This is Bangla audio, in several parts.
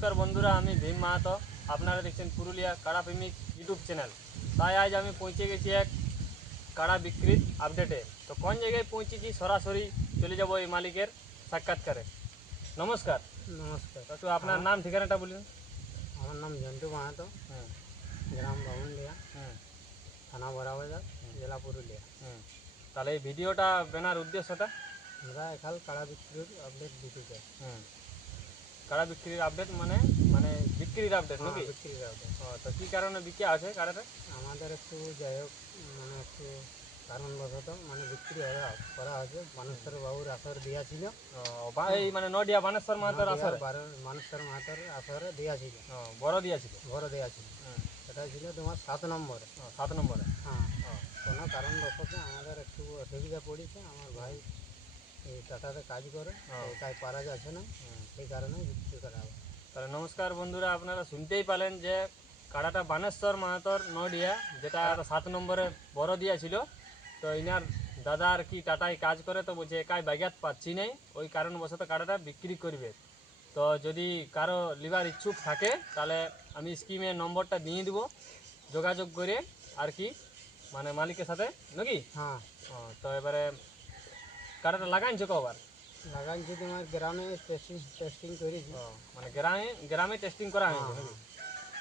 নমস্কার বন্ধুরা আমি ভীম মাহাতো। আপনারা দেখছেন পুরুলিয়া কাড়া প্রেমিক ইউটিউব চ্যানেল। তাই আজ আমি পৌঁছে গেছি এক কাড়া বিক্রির আপডেটে তো কোন জায়গায় পৌঁছেছি সরাসরি চলে যাব এই মালিকের সাক্ষাৎকারে। নমস্কার। নমস্কার। তো আপনার নাম ঠিকানাটা বলুন। আমার নাম জন্টু মাহাতো। হুম। গ্রাম বামুনলিয়া হুম। থানা বড়াবাজার জেলা পুরুলিয়া। হুম। তাহলে এই ভিডিওটা বেনার উদ্দেশ্যটা? আমরা এখাল কাড়া বিক্রির আপডেট দিতে চাই। হুম। কাড়া বিক্রির আপডেট মানে মানে বিক্রির আপডেট নাকি? হ্যাঁ, বিক্রির আপডেট ও, তো কী কারণে বিক্রি আছে কাড়াটা আমাদের একটু যাই হোক মানে একটু কারণবশত মানে বিক্রি করা করা হয়েছে মানুষের বাবুর আসর দিয়াছিল এই মানে নডিয়া বানেশ্বর মাহাতোর আসরে? মানুষের মাতার আসরে দিয়াছিল বড় দিয়েছিল বড় দেওয়াছিল হুম। সেটা ছিল তোমার সাত নম্বরে। সাত নম্বরে? হ্যাঁ। কোনো কারণবশত আমাদের একটু অসুবিধা পড়েছে। আমার ভাই এই টাটাতে কাজ করে হ্যাঁ। তাই পারা যাচ্ছে না। সেই কারণে বিক্রি করা হবে। তাহলে নমস্কার বন্ধুরা আপনারা শুনতেই পেলেন যে কাড়াটা বানেশ্বর মাহাতর নডিয়া যেটা সাত নম্বরে বড় দিয়েছিল তো ইনার দাদা আর কি টাটায় কাজ করে তো বলছে একাই বাগ্যাত পাচ্ছি নাই ওই কারণবশত কাড়াটা বিক্রি করবে। তো যদি কারও লিবার ইচ্ছুক থাকে তাহলে আমি স্কিমের নম্বরটা দিয়ে দিব যোগাযোগ করে আর কি মানে মালিকের সাথে নাকি? হ্যাঁ। তো এবারে কাড়াটা লাগাইছো কবার? লাগাইছি তোমার গ্রামে টেস্টিং টেস্টিং করেছি। মানে গ্রামে গ্রামে টেস্টিং করা হয়েছে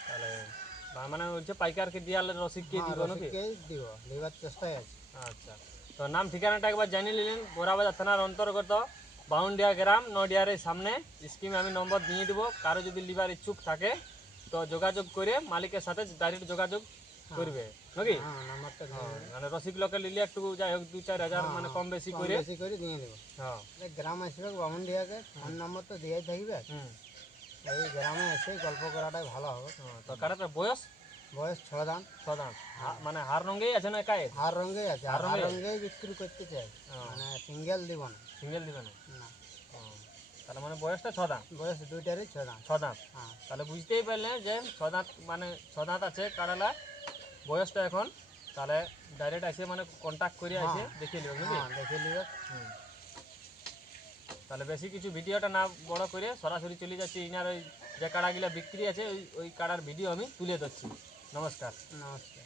হ্যাঁ, তাহলে মানে হচ্ছে পাইকারকে দিয়ালে রসিদ কে হ্যাঁ, দিব নাকি? দিব দেওয়ার চেষ্টায় আছে। আচ্ছা তো নাম ঠিকানাটা একবার জানিয়ে নিলেন। বোরাবাজার থানার অন্তর্গত বাউন্ডিয়া গ্রাম নডিয়ার সামনে। স্কিমে আমি নম্বর দিয়ে দিব। কারও যদি লিবার ইচ্ছুক থাকে তো যোগাযোগ করে মালিকের সাথে ডাইরেক্ট যোগাযোগ করবে নাকি দিয়ে। মানে রসিক লোকে নিলে একটু যাই হোক দু চার হাজার মানে কম বেশি করে বেশি করে দিয়ে দেবো হ্যাঁ গ্রাম আসবে বামুনডিয়াকে ফোন নম্বর তো দিয়েই থাকবে এই গ্রামে এসে গল্প করাটাই ভালো হবে তো কারাটার বয়স বয়স ছ দাম ছদান মানে হার রঙেই আছে না একাই হার রঙেই আছে আর হার রঙেই? বিক্রি করতে চাই। মানে সিঙ্গেল দিব না সিঙ্গেল দিবে না না তাহলে মানে বয়সটা ছদান বয়স দুইটারই ছ দাম ছদাঁত হ্যাঁ তাহলে বুঝতেই পারলেন যে ছদাঁত মানে ছদাঁত আছে কারালা বয়সটা এখন তাহলে ডাইরেক্ট আসে মানে কন্ট্যাক্ট করে আসে দেখিয়ে নেবে বুঝলি? হ্যাঁ দেখে নিবে। তাহলে বেশি কিছু ভিডিওটা না বড় করে সরাসরি চলে যাচ্ছি ইনার ওই যে কাড়াগুলা বিক্রি আছে ওই ওই কাড়ার ভিডিও আমি তুলে দিচ্ছি নমস্কার। নমস্কার।